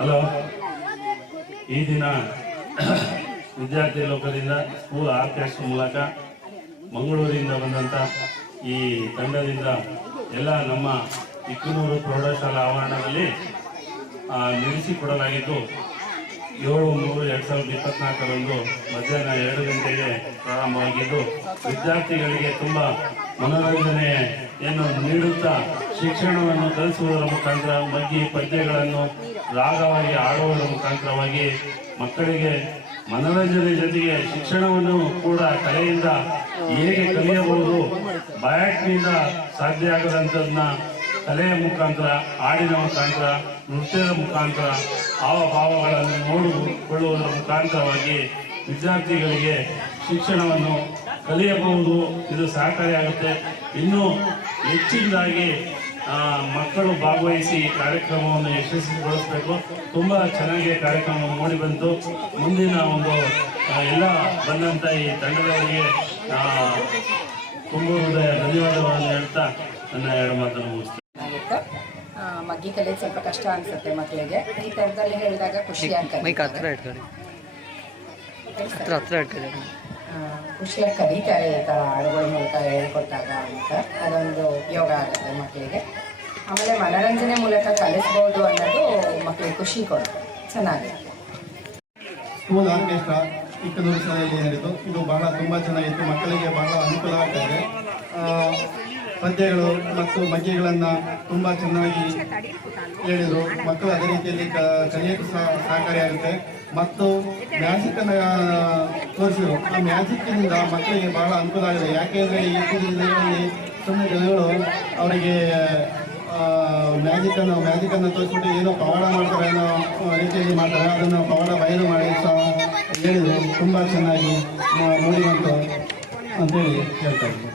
Hello. ಈ ದಿನ ವಿದ್ಯಾರ್ಥಿ ಲೋಕದಿಂದ ಸ್ಕೂಲ್ ಆರ್ಕೆಸ್ಟ್ರಾ ಮೂಲಕ ಮಂಗಳೂರಿಂದ ಬಂದಂಥ ಈ ತಂಡದಿಂದ ಎಲ್ಲ ನಮ್ಮ ಇಕ್ಕನೂರು ಪ್ರೌಢಶಾಲಾ ಆವರಣದಲ್ಲಿ ನಡೆಸಿಕೊಡಲಾಗಿದ್ದು ಏಳು ಮೂರು ಎರಡು ಸಾವಿರದ ಇಪ್ಪತ್ನಾಲ್ಕರಂದು ಮಧ್ಯಾಹ್ನ ಎರಡು ಗಂಟೆಗೆ ಪ್ರಾರಂಭವಾಗಿದ್ದು, ವಿದ್ಯಾರ್ಥಿಗಳಿಗೆ ತುಂಬ ಮನೋರಂಜನೆಯನ್ನು ನೀಡುತ್ತಾ ಶಿಕ್ಷಣವನ್ನು ಕಲಿಸುವುದರ ಮುಖಾಂತರ, ಮಗ್ಗಿ ಪದ್ಯಗಳನ್ನು ರಾಗವಾಗಿ ಆಡುವುದರ ಮುಖಾಂತರವಾಗಿ ಮಕ್ಕಳಿಗೆ ಮನೋರಂಜನೆ ಜೊತೆಗೆ ಶಿಕ್ಷಣವನ್ನು ಕೂಡ ಕಲೆಯಿಂದ ಹೇಗೆ ಕಲಿಯಬಹುದು ಬಯಾಟ್ನಿಂದ ಸಾಧ್ಯ ಆಗದಂಥದನ್ನ ಕಲೆಯ ಮುಖಾಂತರ, ಹಾಡಿನ ಮುಖಾಂತರ, ನೃತ್ಯದ ಮುಖಾಂತರ, ಹಾವಭಾವಗಳನ್ನು ನೋಡಿಕೊಳ್ಳುವುದರ ಮುಖಾಂತರವಾಗಿ ವಿದ್ಯಾರ್ಥಿಗಳಿಗೆ ಶಿಕ್ಷಣವನ್ನು ಕಲಿಯಬಹುದು. ಇದು ಸಹಕಾರಿಯಾಗುತ್ತೆ ಇನ್ನೂ ಹೆಚ್ಚಿನದಾಗಿ ಮಕ್ಕಳು ಭಾಗವಹಿಸಿ ಈ ಕಾರ್ಯಕ್ರಮವನ್ನು ಯಶಸ್ವಿಗೊಳಿಸಬೇಕು. ತುಂಬ ಚೆನ್ನಾಗಿ ಕಾರ್ಯಕ್ರಮ ಮೂಡಿ ಬಂತು. ಮುಂದಿನ ಒಂದು ಎಲ್ಲ ಬಂದಂಥ ಈ ತಂಡದವರಿಗೆ ತುಂಬ ಹೃದಯ ಧನ್ಯವಾದಗಳನ್ನು ಹೇಳ್ತಾ ನನ್ನ ಎರಡು ಮಾತನ್ನು ಮುಗಿಸ್ತೇನೆ. ಆ, ಮಗ್ಗಿ ಕಲಿಯೋದು ಸ್ವಲ್ಪ ಕಷ್ಟ ಅನ್ಸುತ್ತೆ ಮಕ್ಕಳಿಗೆ ಈ ಥರದಲ್ಲಿ ಹೇಳಿದಾಗ ಖುಷಿ ಆಗ್ತದೆ. ಹತ್ರ ಇಟ್ಕೊಳ್ಳಿ. ಹತ್ರ ಹತ್ರ ಇಟ್ಕೊಳ್ಳಿ. ಖುಷಿಯಾಗಿ ಕಲಿತಾರೆ ಈ ಥರ ಹಾಡುಗಳ ಮೂಲಕ ಹೇಳ್ಕೊಟ್ಟಾಗ ಅಂತ. ಅದೊಂದು ಉಪಯೋಗ ಆಗುತ್ತೆ ಮಕ್ಕಳಿಗೆ ಆಮೇಲೆ ಮನೋರಂಜನೆ ಮೂಲಕ ಕಲಿಸ್ಬೋದು ಅನ್ನೋದು ಮಕ್ಕಳಿಗೆ ಖುಷಿ ಕೊಡುತ್ತೆ. ಚೆನ್ನಾಗಿದೆ. ಸ್ಕೂಲ್ ಆರ್ಕೆಸ್ಟ್ರಾ ಇಕ್ಕನೂರು ಶಾಲೆಯಲ್ಲಿ ನಡೆದು ಇದು ಬಹಳ ತುಂಬ ಚೆನ್ನಾಗಿತ್ತು. ಮಕ್ಕಳಿಗೆ ಬಹಳ ಅನುಕೂಲ ಆಗ್ತಾ ಇದೆ. ಪದ್ಯಗಳು ಮತ್ತು ಬಗ್ಗೆಗಳನ್ನು ತುಂಬ ಚೆನ್ನಾಗಿ ಹೇಳಿದರು. ಮಕ್ಕಳು ಅದೇ ರೀತಿಯಲ್ಲಿ ಕಲಿಯಕ್ಕೆ ಸಹ ಸಹಕಾರಿಯಾಗುತ್ತೆ ಮತ್ತು ಮ್ಯಾಜಿಕನ್ನು ತೋರಿಸಿದರು. ಆ ಮ್ಯಾಜಿಕ್ಕಿನಿಂದ ಮಕ್ಕಳಿಗೆ ಬಹಳ ಅನುಕೂಲ ಆಗಿದೆ. ಯಾಕೆಂದರೆ ಇತ್ತೀಚಿನ ದಿನಗಳಲ್ಲಿ ಸುಮ್ಮನೆ ಜನಗಳು ಅವರಿಗೆ ಮ್ಯಾಜಿಕನ್ನು ಮ್ಯಾಜಿಕನ್ನು ತೋರಿಸ್ಬಿಟ್ಟು ಏನೋ ಪವಾಡ ಮಾಡ್ತಾರೆ ಏನೋ ರೀತಿಯಲ್ಲಿ ಮಾಡ್ತಾರೆ. ಅದನ್ನು ಪವಾಡ ಬಯಲು ಮಾಡಿ ಸಹ ಹೇಳಿದರು. ತುಂಬ ಚೆನ್ನಾಗಿ ಮೂಡಿ ಬಂತು ಅಂತೇಳಿ ಹೇಳ್ತಾ ಇದ್ದೀನಿ.